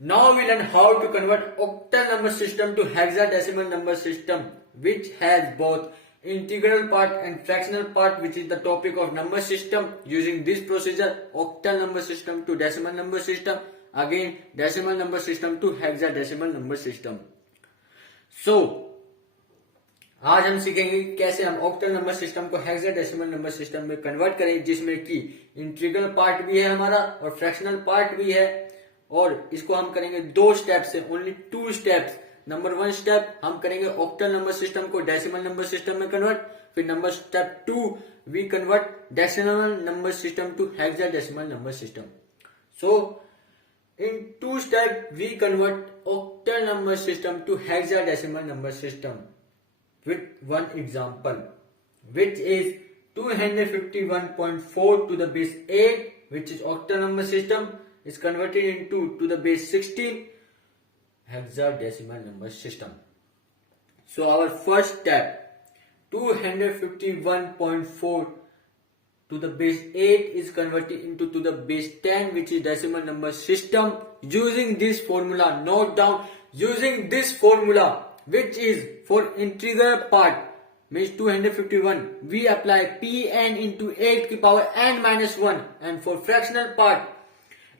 Now we learn how to convert octal number system to hexadecimal number system, which has both integral part and fractional part, which is the topic of number system. Using this procedure, octal number system to decimal number system, again decimal number system to hexadecimal number system. So आज हम सीखेंगे कैसे हम octal number system को hexadecimal number system में convert करें, जिसमें कि इंटीग्रल पार्ट भी है हमारा और फ्रैक्शनल पार्ट भी है, और इसको हम करेंगे दो स्टेप से, ओनली 2 स्टेप्स. नंबर 1 स्टेप हम करेंगे ऑक्टल नंबर सिस्टम को डेसिमल नंबर सिस्टम में कन्वर्ट, फिर number step 2 we convert decimal number system to hexadecimal number system. So in 2 steps we convert octal number system to hexadecimal number system with one example, which is 251.4 to the base 8, which is octal number system, is converted into to the base 16 hexadecimal number system. So our first step, 251.4 to the base 8 is converted into to the base 10, which is decimal number system. Using this formula, note down, using this formula, which is for integral part, means 251, we apply Pn into 8 to the power n minus 1, and for fractional part,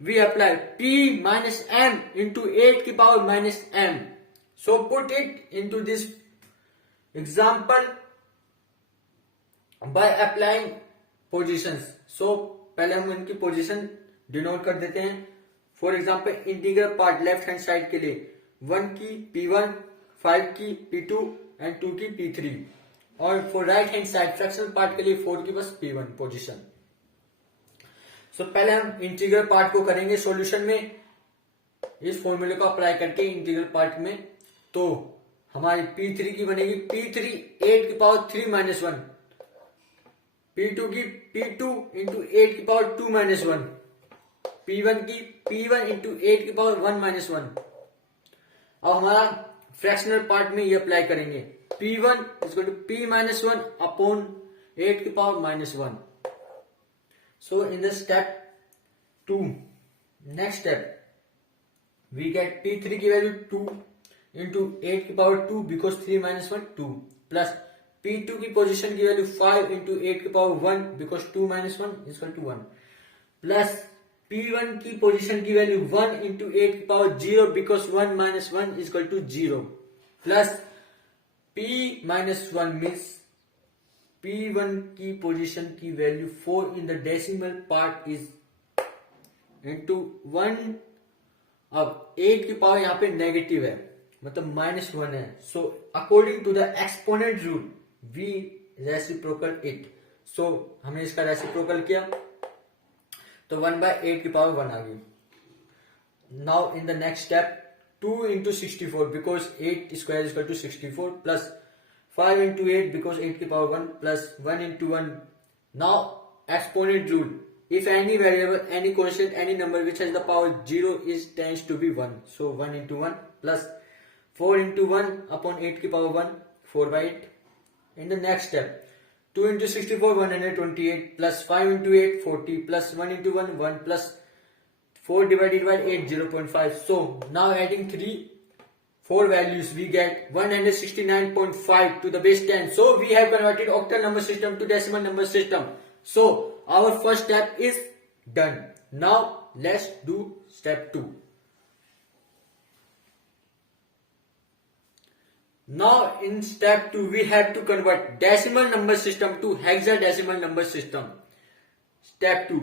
we apply P minus m into 8 to the power minus m. So put it into this example by applying positions. So पहले हम इनकी position denote कर देते हैं. For example integral part left hand side के लिए 1 की P1, 5 की P2 एंड 2 की P3, और for right hand side fractional part के लिए 4 की बस P1 पोजीशन. सो पहले हम इंटीग्रल पार्ट को करेंगे सॉल्यूशन में इस फॉर्मूले को अप्लाई करके इंटीग्रल पार्ट में. तो हमारी P3 की बनेगी P3 8 की पावर 3 माइनस 1, P2 की P2 इंटू 8 की पावर 2 माइनस 1, P1 की P1 इंटू 8 की पावर 1 माइनस 1. अब हमारा फ्रैक्शनल पार्ट में ये अप्लाई करेंगे. P1 is two P minus 1 upon 8 की power minus 1. So in the step 2, next step, we get P3 की वैल्यू 2 इंटू 8 की power 2 because 3 minus 1 2, plus P2 की पोजीशन की वैल्यू 5 इंटू 8 की power 1 because 2 minus 1 equal to 1, plus P1 की position की value 1 into 8 की power 0 because 1 minus 1 equal to 0, plus P minus 1 means P1 की position की value 4 in the decimal part is into 1. अब 8 की power यहाँ पे नेगेटिव है, मतलब माइनस 1 है. So according to the exponent rule we reciprocal it. So हमने इसका रेसिप्रोकल किया तो 1/8 की पावर 1 आ गई. Now in the next step 2 into 64 because 8 square is equal to 64, plus 5 into 8 because 8 की power 1, plus 1 into 1. Now exponent rule, if any variable, any constant, any number which has the power 0 is tends to be 1. So 1 into 1 plus 4 into 1 upon 8 की power 1, 4/8. In the next step, 2 into 64 128 plus 5 into 8 40 plus 1 into 1 1 plus 4 divided by 8 0.5. So now adding 4 values we get 169.5 to the base 10. So we have converted octal number system to decimal number system. So our first step is done. Now let's do step 2. Now in step 2 we have to convert decimal number system to hexadecimal number system. Step 2,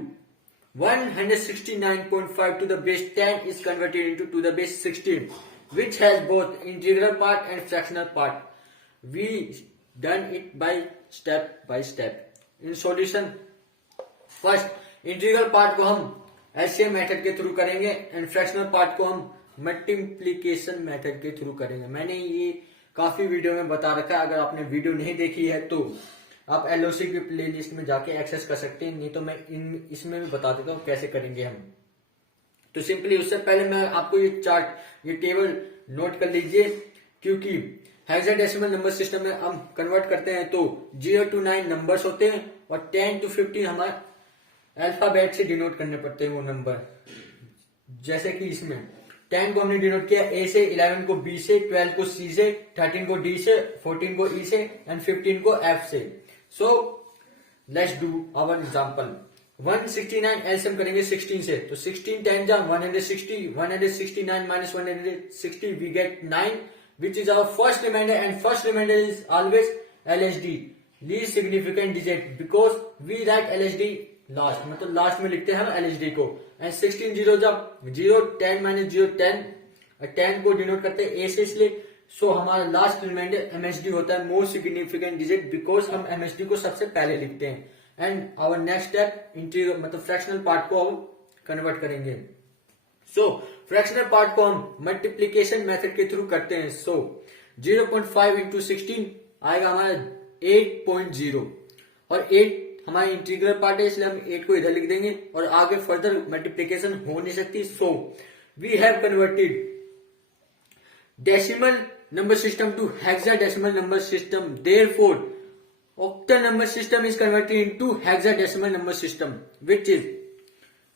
169.5 to the base 10 is converted into to the base 16, which has both integral part and fractional part. We done it by step. In solution, first integral part को हम LCM method के through करेंगे and fractional part को हम multiplication method के through करेंगे. मैंने ये काफी वीडियो में बता रखा है, अगर आपने वीडियो नहीं देखी है तो आप एलओसी की प्लेलिस्ट में जाके एक्सेस कर सकते हैं, नहीं तो मैं इसमें भी बता देता हूँ कैसे करेंगे हम. तो सिंपली उससे पहले मैं आपको ये चार्ट, ये टेबल नोट कर लीजिए, क्योंकि हेक्साडेसिमल नंबर सिस्टम में हम कन्वर्ट करते हैं तो 0 to 9 नंबर्स होते हैं और 10 to 15 हमारे अल्फाबेट से डिनोट करने पड़ते हैं वो नंबर. जैसे कि इसमें 10 को हमने डिनोट किया A से, 11 को B से, 12 को C से, 13 को D से, 14 को E से एंड 15 को F से। So let's do our example. 169 LCM करेंगे 16 से, तो 16 10 जा 160, 169 minus 160 we get 9, which is our first remainder, and first remainder is always LHD, least significant digit, because we write LHD last, मतलब last में लिखते हैं हम LHD को। एंड 16 जीरो जब 0 10 minus 0 10, 10 को डिनोट करते हैं A से, इसलिए सो हमारा लास्ट रिमाइंडर MHD होता है, मोस्ट सिग्निफिकेंट डिजिट, बिकॉज हम MHD को सबसे पहले लिखते हैं। And our next step integral मतलब फ्रैक्शनल पार्ट को अब कन्वर्ट करेंगे। सो फ्रैक्शनल पार्ट को हम मल्टीप्लीकेशन मेथड के थ्रू करते हैं। सो 0.5 इंटू 16 आएगा हमारा 8.0, और 8 हमारा इंटीग्रल पार्ट है, इसलिए हम 8 को इधर लिख देंगे और आगे फर्दर मल्टीप्लीकेशन हो नहीं सकती। So we have converted decimal number system to hexadecimal number system. Therefore, octal number system is converted into hexadecimal number system, which is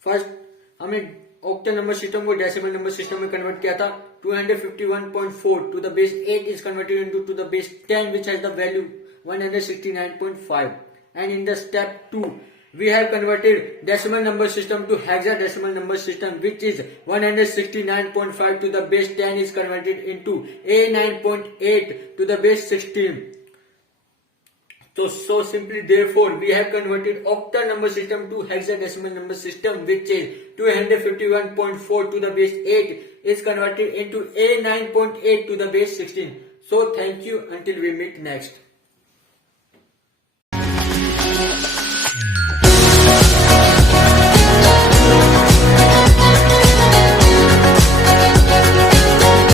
first हमने octal number system को decimal number system में convert किया था। 251.4 to the base 8 is converted into to the base 10, which has the value 169.5. And in the step 2, we have converted decimal number system to hexadecimal number system, which is 169.5 to the base 10 is converted into A9.8 to the base 16. So simply, therefore, we have converted octal number system to hexadecimal number system, which is 251.4 to the base 8 is converted into A9.8 to the base 16. So thank you until we meet next.